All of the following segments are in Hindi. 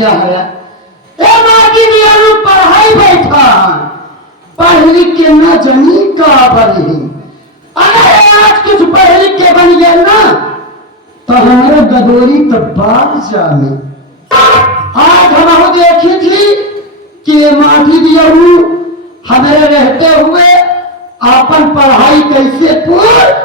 गया है ए माटी दिया पढ़ाई बैठा पढ़ लिख के न जनी का बनी अगर आज कुछ पढ़ लिख के बन गया ना तो हमारे गदोरी तो बादशाह में आज हम देखी थी कि माटी दिया हमारे रहते हुए अपन पढ़ाई कैसे पूर्ण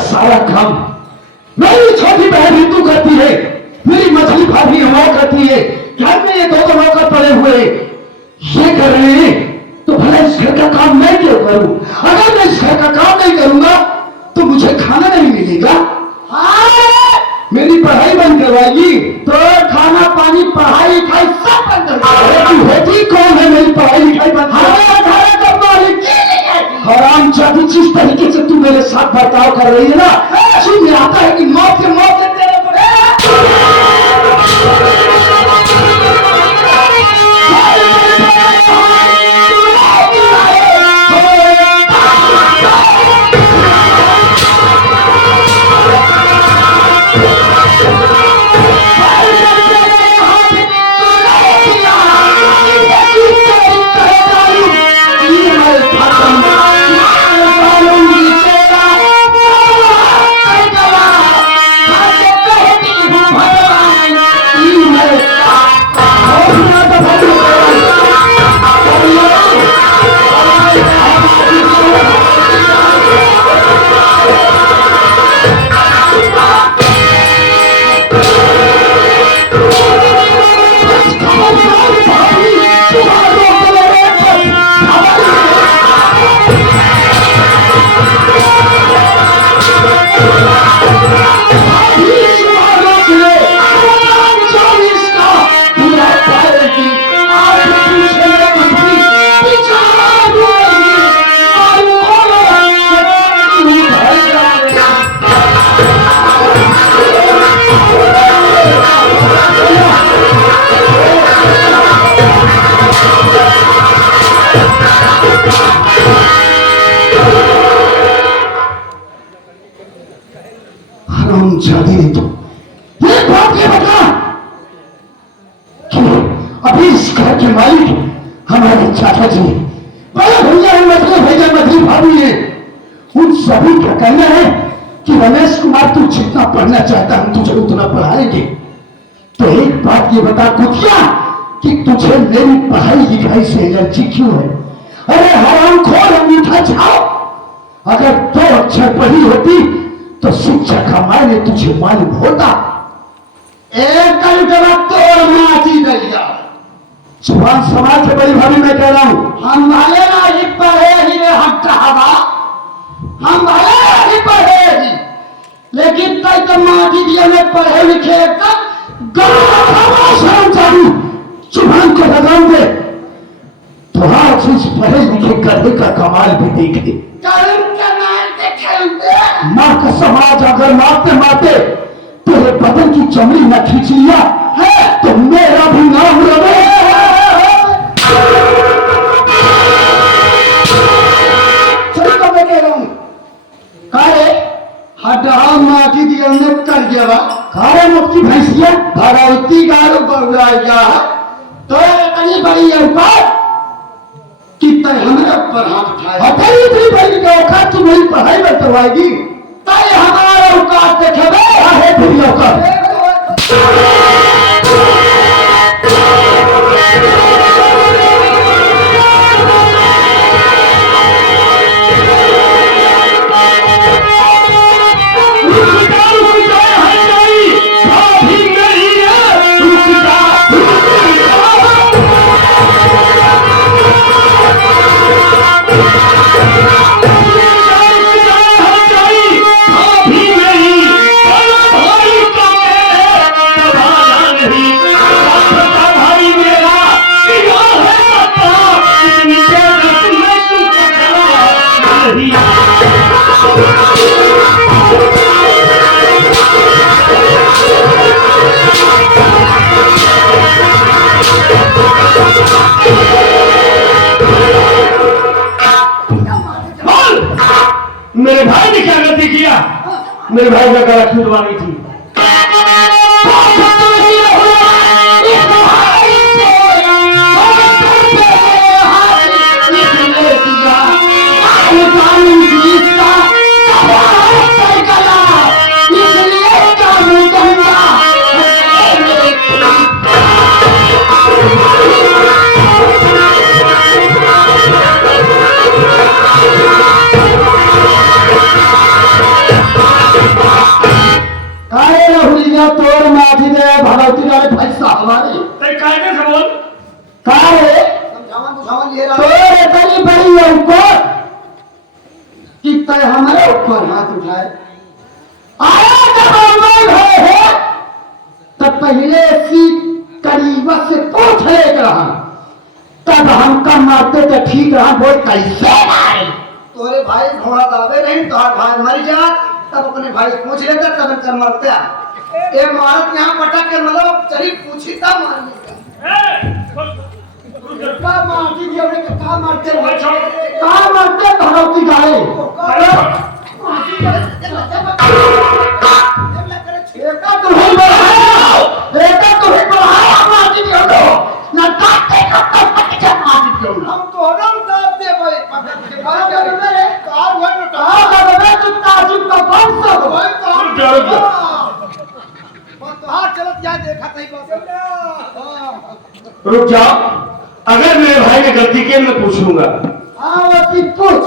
सारा काम मेरी छोटी बहन हिंदू करती है, मेरी मछली भाभी हुआ करती है, घर में ये दो नौकर पड़े हुए ये कर रहे हैं तो भला इस घर का काम मैं क्यों करूं? अगर मैं इस घर का काम नहीं करूंगा तो मुझे खाना नहीं मिलेगा। मेरी पढ़ाई बंद करवाएगी तो खाना पानी पढ़ाई लिखाई सब बंद करवाएगी। कौन है मेरी पढ़ाई लिखाई बंद हराम जाती जिस तरीके से तू मेरे साथ बर्ताव कर रही है ना मुझे आता है कि मौत के मौत देने पड़े। अभी इस घर के मालिक हमारे चाचा जी बड़े भैया मछली भाभी है उन सभी का कहना है कि रमेश कुमार तू जितना पढ़ना चाहता हम तुझे उतना पढ़ाएंगे। तो एक बात ये बता कुतिया कि तुझे मेरी पढ़ाई लिखाई से एलर्जी क्यों है? अरे हरामखोर अंगूठा छाओ, अगर 2 अक्षर पढ़ी होती तो शिक्षा का मायने तुझे मालूम होता। एक जुबान समाज के बड़ी भाभी मैं कह रहा हूं हम भले नहीं पढ़े ही हम कहावा हम भले नहीं पढ़े ही लेकिन कई तो माटी दिया में पढ़े लिखे जुबान को लगाम दे तो आज इस पढ़े लिखे गधे का कमाल भी देखे। माँ का समाज अगर मारते मारते तेरे बदन की चमड़ी न खींच लिया है तो मेरा भी नाम रवे। सही तो मैं कह रहा हूँ। कारे हटा माटी दी हमने कर दिया बा। कारे मुक्ति भैंसिया भगवती गारू पर जाएगा तो इतनी बड़ी औकात कितने हमारे ऊपर हाथ उठाए। हटाई इतनी बड़ी औकात तुम्हारी पढ़ाई में करवाएगी। ताई हमारा औकात देखे है तेरी औकात। मेरे भाई ने क्या गलती किया? मेरे भाई का गला क्यों दबा रही थी? तोड़ माथी दे भगवती वाले पैसा हमारी कायदे से बोल। कारे समझावन ये रहा तोड़ इतनी बड़ी औकात कि तय हमारे ऊपर हाथ उठाए। आया जब अमल है तब पहले सी करीब से पूछ ले रहा तब हम कम मारते थे ठीक रहा बोल कैसे मारे। तोरे भाई घोड़ा दावे नहीं तो भाई मर जा तब अपने भाई पूछ लेता तब कर मरता। ये मारत यहाँ पटक के मतलब चली पूछी था मार का मारती दिया रे का मारते कहा मारते भगवती गाए का तुम्हें बढ़ाया मारती दियो ना काटे कब तक जब मारती दियो हम तो हम दाब दे भाई पटक के भाई कर मेरे कार हुआ तो कहा लगे तू ताजुब का बम सब हाँ चलत या देखा सही रुक जाओ। अगर मेरे भाई ने गलती की मैं पूछ लूंगा। हाँ वही पूछ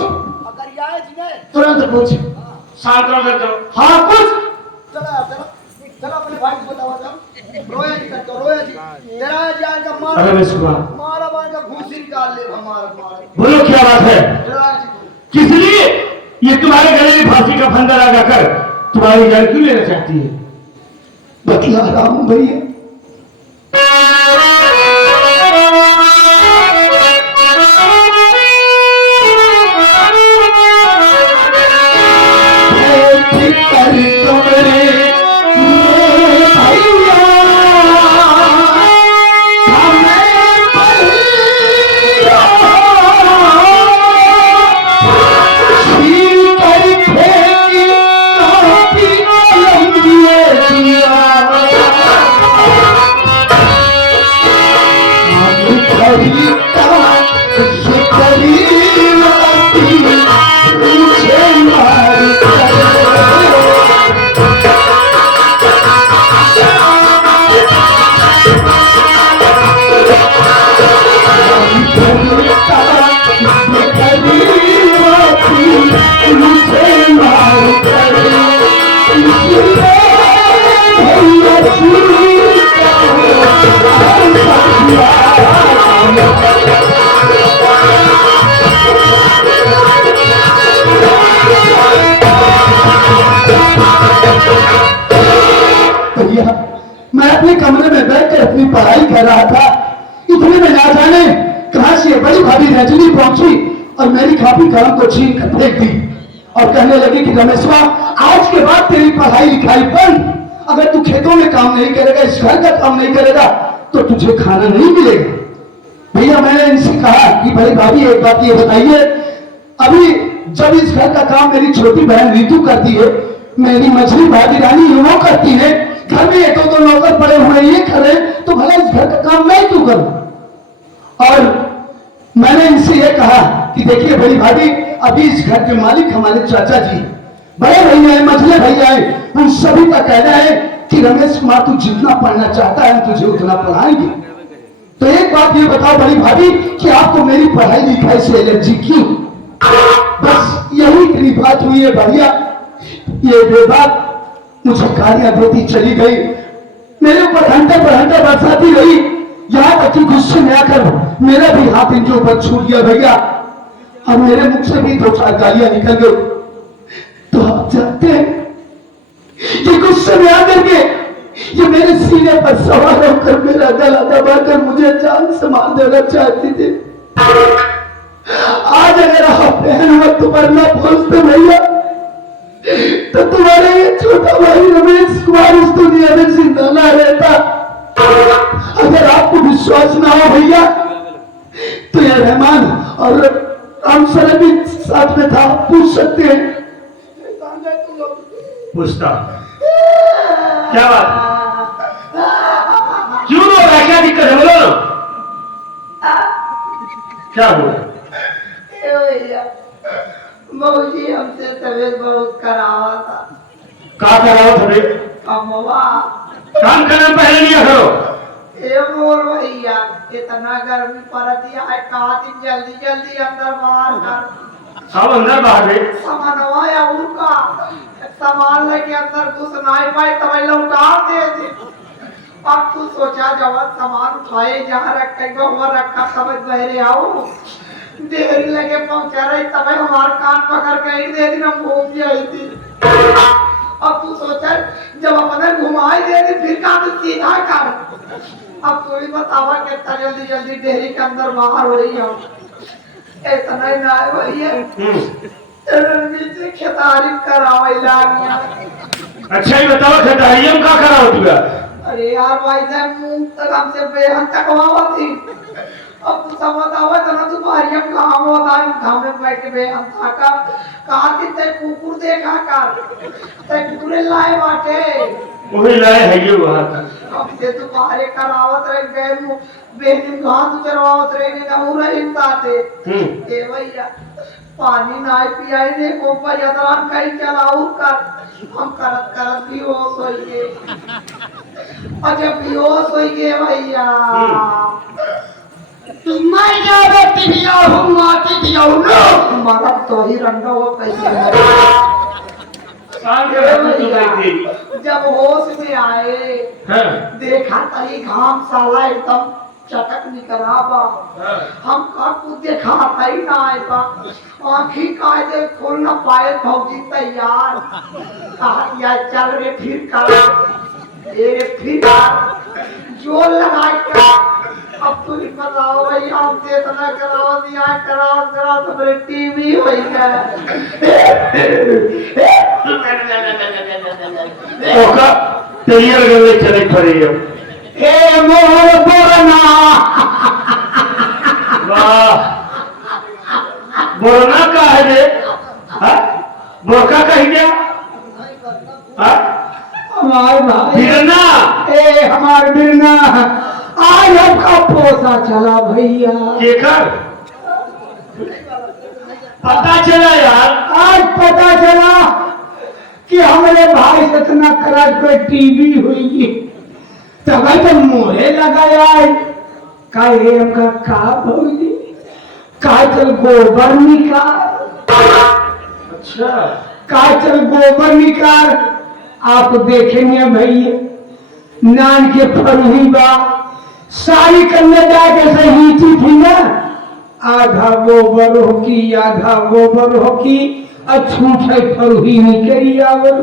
अगर यार जी ने तुरंत पूछ। शांत रहो कर दो। हाँ पूछ चला चला चला अपने भाई को बताओ जब रोया जी कर रोया जी तेरा जान का मार अरे मिस कुमार मारा बार का घूसी निकाल ले हमारा मार बोलो क्या बात है? तेरा जी किस लिए ये तुम्हारे गले में फांसी का फंदा लगाकर तुम्हारी जान क्यों लेना चाहती है? बतला रहा हूं भैया। मैं अपने कमरे में बैठकर अपनी पढ़ाई कर रहा था। इतने में ना जाने कहां बस ये बड़ी भाभी रजनी पहुंची और मेरी कॉपी कलम को छीन कर फेंक दी और कहने लगी कि रमेशवा, आज के बाद तेरी पढ़ाई लिखाई बंद। अगर तू खेतों में काम नहीं करेगा, इस घर का काम नहीं करेगा, तो तुझे खाना नहीं मिलेगा। भैया मैंने इनसे कहा कि भाई भाभी एक बात ये बताइए, अभी जब इस घर का काम मेरी छोटी बहन रीतू करती है, मेरी मछली भाभी रानी वो करती है, घर में एक दो नौकर पड़े हुए ये करे, तो भला इस घर का काम मैं क्यों करूं? और मैंने इनसे ये कहा कि देखिए बड़ी भाभी, अभी इस घर के मालिक हमारे चाचा जी, बड़े भैया है, मझले भैया है, उन सभी का कहना है कि रमेश कुमार तू जितना पढ़ना चाहता है तुझे उतना पढ़ाएंगे। तो एक बात ये बताओ बड़ी भाभी कि आपको मेरी पढ़ाई लिखाई से एलर्जी क्यों? बस यही इतनी बात हुई है भैया। ये बेबात मुझे गालियां देती चली गई, मेरे ऊपर घंटे पर घंटे बरसाती रही, यहाँ तक कि गुस्से में आकर मेरा भी हाथ इनके ऊपर छूट गया भैया, और मेरे मुख से भी 2-4 गालियां निकल गई। तो आप जानते हैं ये गुस्से में आकर के ये मेरे सीने पर सवार होकर मेरा गला दबाकर मुझे जान से मार देना चाहती थी। आज अगर आप बहन वक्त पर न पहुंचते भैया, तो तुम्हारे ये छोटा भाई रमेश कुमार इस दुनिया में जिंदा ना रहता। अगर आपको विश्वास ना हो भैया, तो ये रहमान और राम सर भी साथ में था, पूछ सकते हैं। पूछता क्या बात, क्यों रो रहा है, क्या दिक्कत है, बोलो ना क्या हुआ? मौजी हमसे तबीयत बहुत खराब था। क्या कराओ थोड़े अम्मा काम करना पहले लिया करो। ये मोर भैया इतना गर्मी पड़ती है, कहा दिन जल्दी जल्दी अंदर बाहर कर सब अंदर बाहर गए, सामानवा या उनका सामान लेके अंदर घुस नहीं पाए, तब लौटा दे दे। अब तू सोचा जब सामान उठाए जहाँ रखे वहाँ रखा, तब बहरे आओ देरी लगे पहुंचा रही, तब हमारे कान पकड़ के दे दिन हम घूम जाई थी। अब तू सोचा जब अपने घुमाई दे दी फिर का तो सीधा कर। अब तू ही बतावा कितना जल्दी जल्दी डेहरी के अंदर बाहर हो रही हो, इतना ही ना भैया नीचे खेतारी करावे लागिया। अच्छा ही बताओ खेतारियम का कराओ तुझा? अरे यार भाई साहब मुंह तक हमसे बेहन तक हुआ थी। अब तू सब बतावा तना तू भारियम कहाँ होता है, घाम में बैठ के बेहन था का कहा कि ते कुकुर देखा कर, ते कुकुरे लाए बाटे वही लाए है ये वहां तक। अब से तू बाहरे करावत रह गए बेहन घास चरवावत रह गए पूरा इंसाते। ए भैया पानी ना पियाई दे को पजदरान कहीं चलाऊ कर, हम करत करत बेहोश हो गए। और जब बेहोश हो गए भैया मैं क्या व्यक्ति भी हूँ, माटी भी हूँ, हमारा तो ही रंगा हुआ कैसे जब होश में आए देखा तही घाम साला एकदम चटक निकला बा। हम का कुछ देखा ही ना आए बा, आँखी का दे खोल ना पाए भौजी तैयार कहा या चल रे फिर कर ये फिर जोर लगा के। अब तू ही बताओ भाई हमसे इतना कराओ दिया कराओ कराओ तो मेरे टीवी हो गया। ओका तैयार करने चले खड़े हो। ए मोर बोरना, वाह बोरना का है रे, बोरका कही गया हमार भाई बिरना, ए हमार बिरना आज आपका पोसा चला भैया। केकर पता चला यार, आज पता चला कि हमारे भाई से इतना खराब कोई टीवी हुई, तब तो मोहे लगाया का ये हमका का भौजी का चल गोबर निकाल। अच्छा का चल गोबर निकाल। आप देखेंगे भैया नान के फरुही बा सारी कन्या के सही थी ना, आधा गोबर हो की आधा गोबर हो की अछूट फरुही निकली आवल।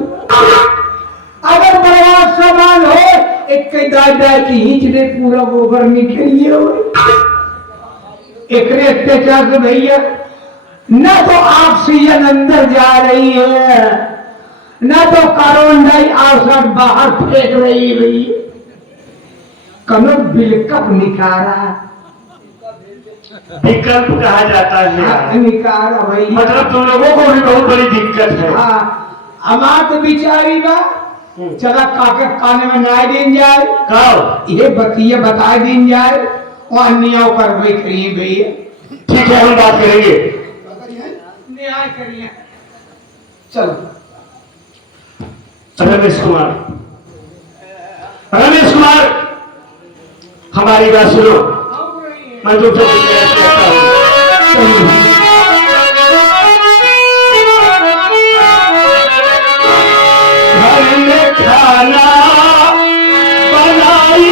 अगर बड़ा सामान हो एक दादा की हिंच ने पूरा गोबर निकलिए एकरे अत्याचार से भैया न तो ऑक्सीजन अंदर जा रही है न तो कार्बन डाइऑक्साइड बाहर फेंक रही है भैया। कमर बिलकप निकारा विकल्प कहा जाता है। निकारा भैया, मतलब तुम लोगों को भी बहुत बड़ी दिक्कत है। हाँ हमार तो बिचारी बा चला काके काने में न्याय दिन जाए कहो ये बतिया बता दिन जाए और अन्याय करवे करिए भैया। ठीक है, हम बात करेंगे। न्याय करिए चलो। रमेश कुमार, रमेश कुमार हमारी बात सुनो। मैं जो कहता हूँ घर में खाना बनाई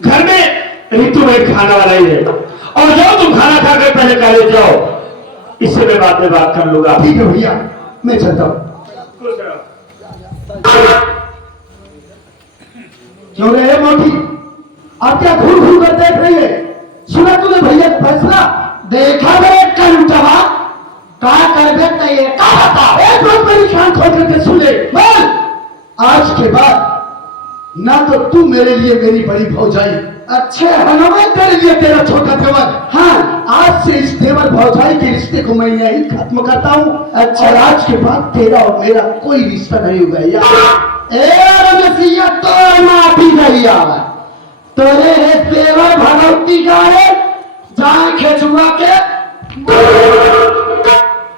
घर में ऋतु में खाना वाला ही है और जाओ तुम खाना खाकर पहले कॉलेज जाओ, इससे मैं बाद में बात कर लूंगा। ठीक है भैया, मैं चलता हूँ। क्यों रहे मोटी, आप क्या घूर घूर कर देख रही है? सुना तूने भैया का फैसला? देखा मेरे कंटवा का कर देता है का बता। एक बात मेरी कान खोल करके सुन ले। बोल, आज के बाद ना तो तू मेरे लिए मेरी बड़ी भौजाई, अच्छा है मैं तेरे लिए तेरा छोटा देवर। हाँ, आज से इस देवर भौजाई के रिश्ते को मैं यही खत्म करता हूँ। अच्छा, और आज के बाद तेरा और मेरा कोई रिश्ता नहीं होगा यार। ए तो माफी नहीं आवा तोरे है देवर भगवती का है जहाँ खेचुआ के।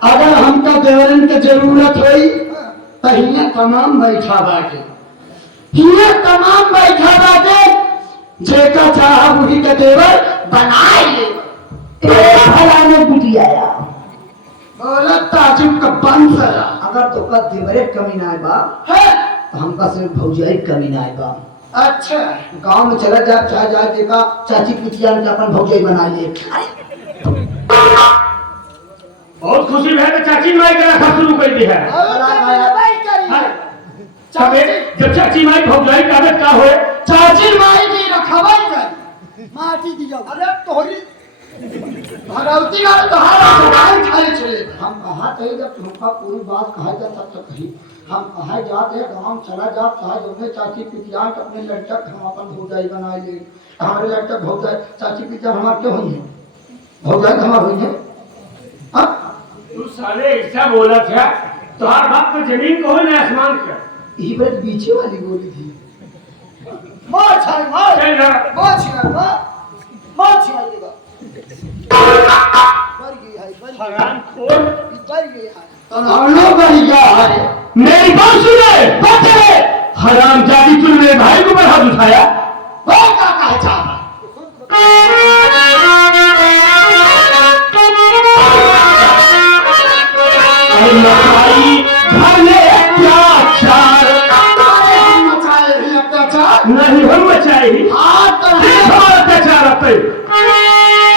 अगर हमका देवरन के जरूरत हुई तो हिया तमाम बैठा बाटे, हिया तमाम बैठा बाटे, जेका चाह वही के देवर बनाए। भला ने बुटिया बोला ताजुब का बंद सरा। अगर तो का देवरे कमी ना बा है तो हमका सिर्फ भौजाई कमी ना बा। अच्छा, गांव में चला जा, चाह जा देखा चाची पितिया ने अपन भौजाई बना लिए। बहुत खुशी है तो चाची माई का रखा शुरू कर दी है। जब चाची माई भौजाई का का हो चाची माई की रखवाई कर माटी दी जाओ। अरे तोरी भगवती का तोहारा सगाई खाली चले। हम कहा थे जब तुमका पूरी बात कहा जा तब तक कही हम कहा जाते गांव चला जा चाहे दोनों चाची पितिया अपने लड़का हम अपन भौजाई बना ले। हमारे लड़का भौजाई चाची पितिया हमारे क्यों हुई है? भौजाई हमारे हुई है। तू साले ऐसा बोला था तुम्हार बाप तो जमीन को है आसमान का। ये बात बीचे वाली बोली थी। मार छाई मार चल ना मार छाई मार छाई देगा बढ़ गई है हराम खोर बढ़ गई है। तनावनो बढ़िया है। मेरी बात सुने बच्चे हराम जाति तूने मेरे भाई को हाथ उठाया। वो क्या कहा चाहा? मचाई घने अत्याचार मचाए ही अत्याचार नहीं हम मचाई अत्याचार अपे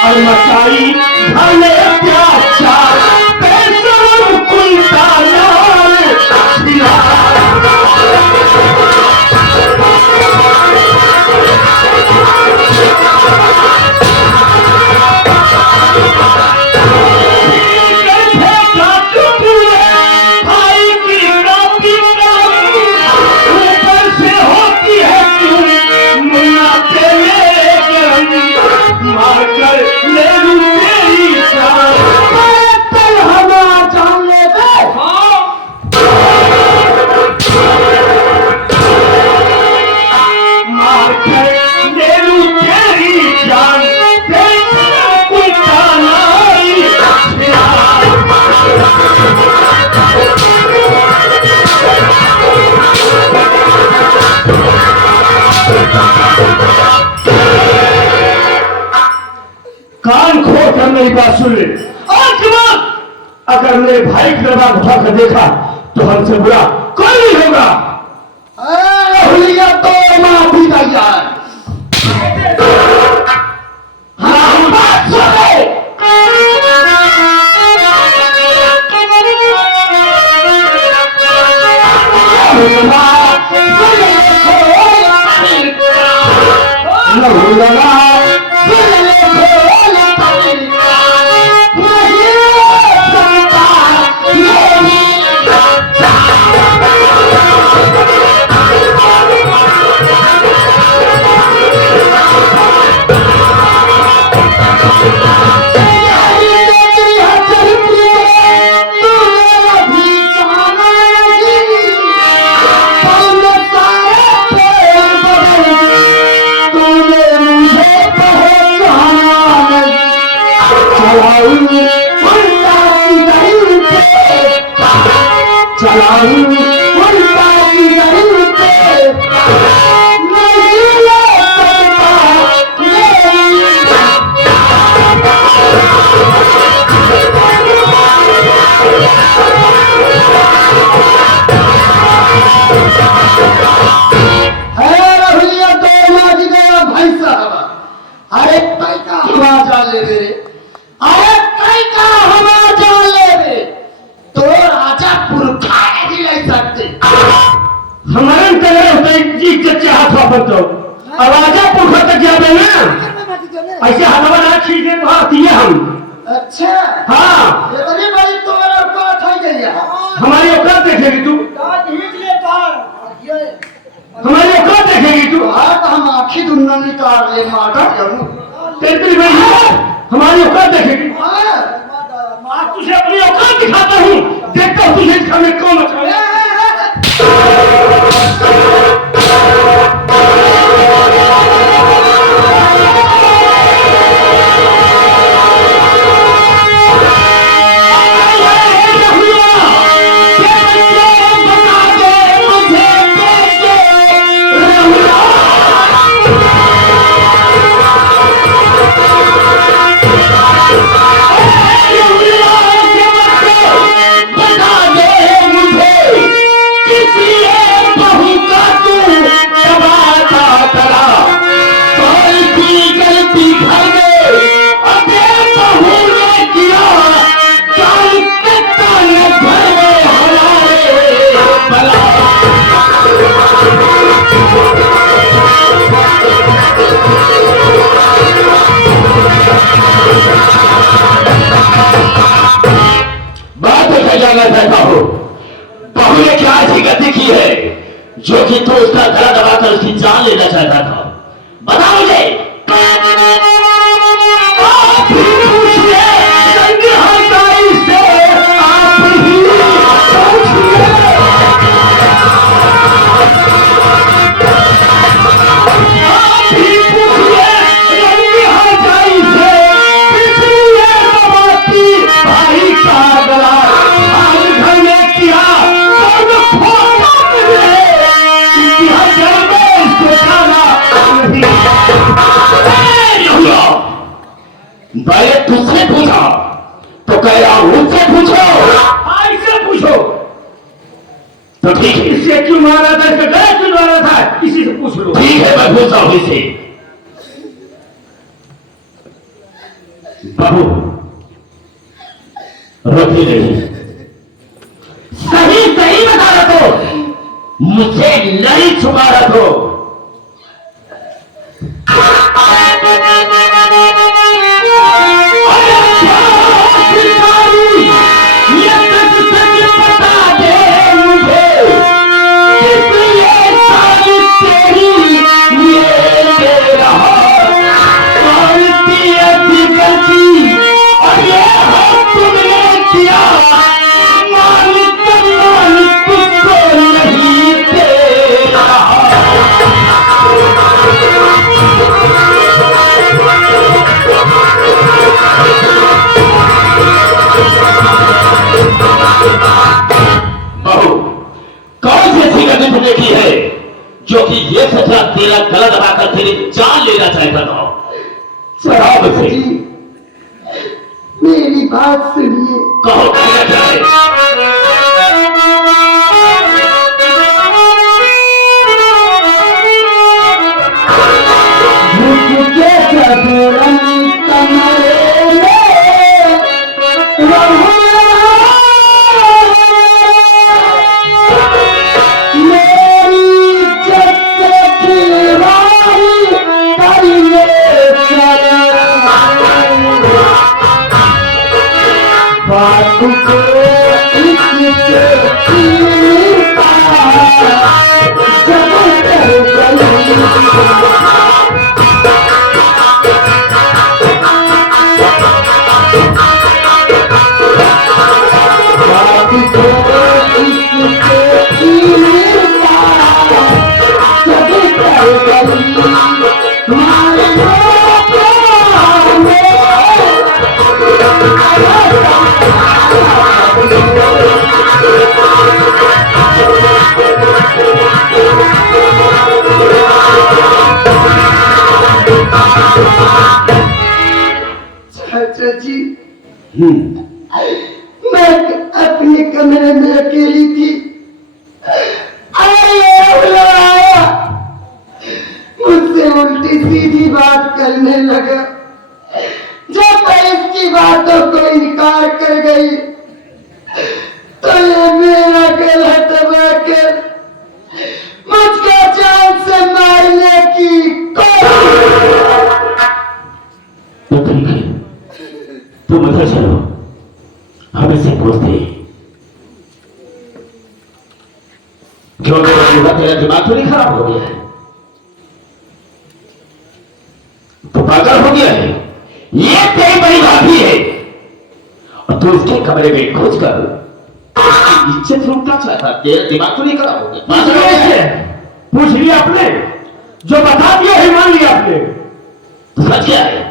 और मचाई घने अत्याचार पैसों कुलता मारकर ले लूं तेरी कान खोल कर मेरी बात सुन ले। आज के बाद अगर मेरे भाई की दरबार उठाकर देखा तो हमसे बुरा कोई नहीं होगा। हुलिया तो माफी तैयार। हाँ हम बात सुन ले। ऐसे हवा ना खींचे तो आती है हम। अच्छा हाँ इतनी बड़ी तुम्हारा औकात हो गई है। हमारी औकात देखेगी तू। हमारी औकात देखेगी तू। हाँ तो हम आखी दुनिया निकाल ले माता जरूर। तेरी बड़ी हमारी औकात देखेगी। हाँ आज तुझे अपनी औकात दिखाता हूँ। देखता हूँ तुझे इसका में कौन अच्छा है। बहू ने क्या ऐसी गलती की है जो कि तू उसका गला दबाकर उसकी जान लेना चाहता था? बता मुझे। मैंने तुझसे पूछा तो कह रहा हूं मुझसे पूछो। इससे पूछो तो ठीक है। इससे क्यों मारा था? इसका गला क्यों मारा था? इसी से पूछ लो। ठीक है मैं पूछता हूं इसे। बाबू रोटी नहीं। सही सही बता रहा तो मुझे नहीं छुपा रहा तो। तेरा गला दबाकर तेरी जान लेना चाहता था। चाचा मुझसे जी मेरी बात सुनिए। कहो क्या है? झुक के चबरन कमरे में रहूं, मेरी इज्जत से खिलवाड़ी करने चला। बात को इससे मिलता जब कर गई। चाचा जी मैं अपने कमरे में अकेली थी, आया मुझसे उल्टी सीधी बात करने लगा। जब मैं इसकी बातों को इनकार कर गई तो ये मेरा गला दबाकर मुझको जान से मारने की तो ठीक है, तुम उधर चलो, हम इसे पूछते हैं। क्यों तेरा दिमाग तो नहीं खराब हो गया है? तो पागल हो गया है? ये तेरी बड़ी भाभी है और तू उसके कमरे में खोज कर इज्जत लूटना चाहता। तेरा दिमाग तो नहीं खराब हो गया? पूछ लिया आपने, जो बता दिया है मान लिया आपने। तो सच क्या है?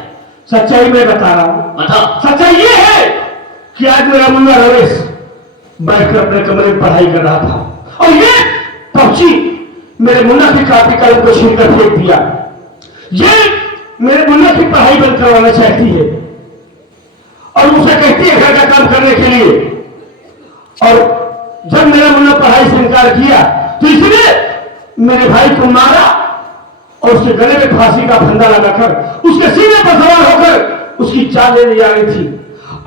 सच्चाई मैं बता रहा हूं। बताओ। सच्चाई ये है कि आज मेरा मुन्ना रमेश बैठकर अपने कमरे में पढ़ाई कर रहा था और ये पहुंची मेरे मुन्ना की कॉपी कलम को छीन कर फेंक दिया। ये मेरे मुन्ना की पढ़ाई बंद करवाना चाहती है और मुझसे कहती है घर का काम करने के लिए। और जब मेरा मुन्ना पढ़ाई से इनकार किया तो इसलिए मेरे भाई को मारा और उसके गले में फांसी का फंदा लगाकर उसके सीने पर सवार होकर उसकी जान लेने जा रही थी।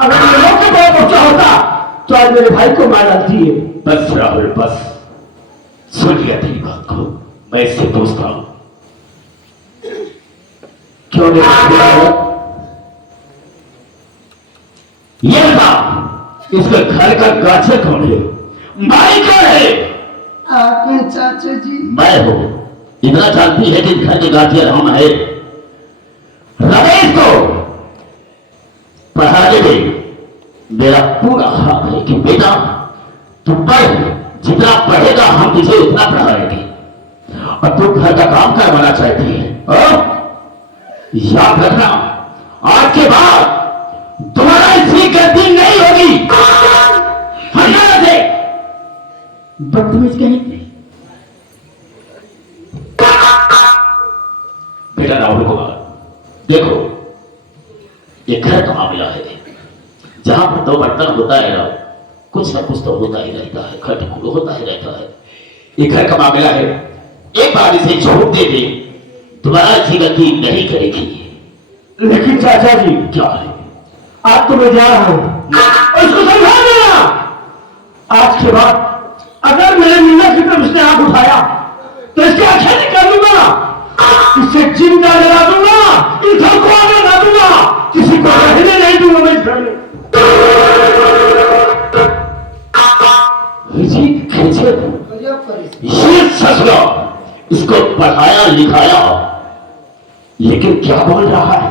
अगर मैं मौके पर पहुंचा होता तो आज मेरे भाई को मार डालती है। बस राहुल बस, सुन लिया तेरी बात को। मैं इससे पूछता हूं, क्यों नहीं किया? ये बता, इसके घर का गाछर कौन है? माई कौन है? आप हैं चाचा जी। मैं हूं। इतना जानती है कि घर के गाछर हम है। रमेश को पढ़ाने में मेरा पूरा हक है कि बेटा तू पढ़, जितना पढ़ेगा हम तुझे उतना पढ़ाएंगे। और तू घर का काम करवाना चाहती है। याद रखना, आज के बाद तुम्हारा इसी गलती नहीं होगी। हरियाणा से बदतमीज कहीं बेटा राहुल कुमार, देखो ये घर का मामला है। जहां पर दो बर्तन होता है ना, कुछ ना कुछ तो होता ही रहता है, खटखट होता ही रहता है। ये घर का मामला है, एक बार इसे छोड़ दे दे, दोबारा ऐसी गलती नहीं करेगी। लेकिन चाचा जी, क्या है? आज तो मैं जा रहा हूं और इसको समझा देना। आज के बाद अगर मेरे मुन्ना की तरफ उसने आंख उठाया तो इसकी आंखें निकाल दूंगा, इसे जिंदा जला दूंगा, इन घर को आगे ला दूंगा, किसी को रहने नहीं दूंगा मैं इस घर में। ये ससुरा इसको पढ़ाया लिखाया, लेकिन क्या बोल रहा है?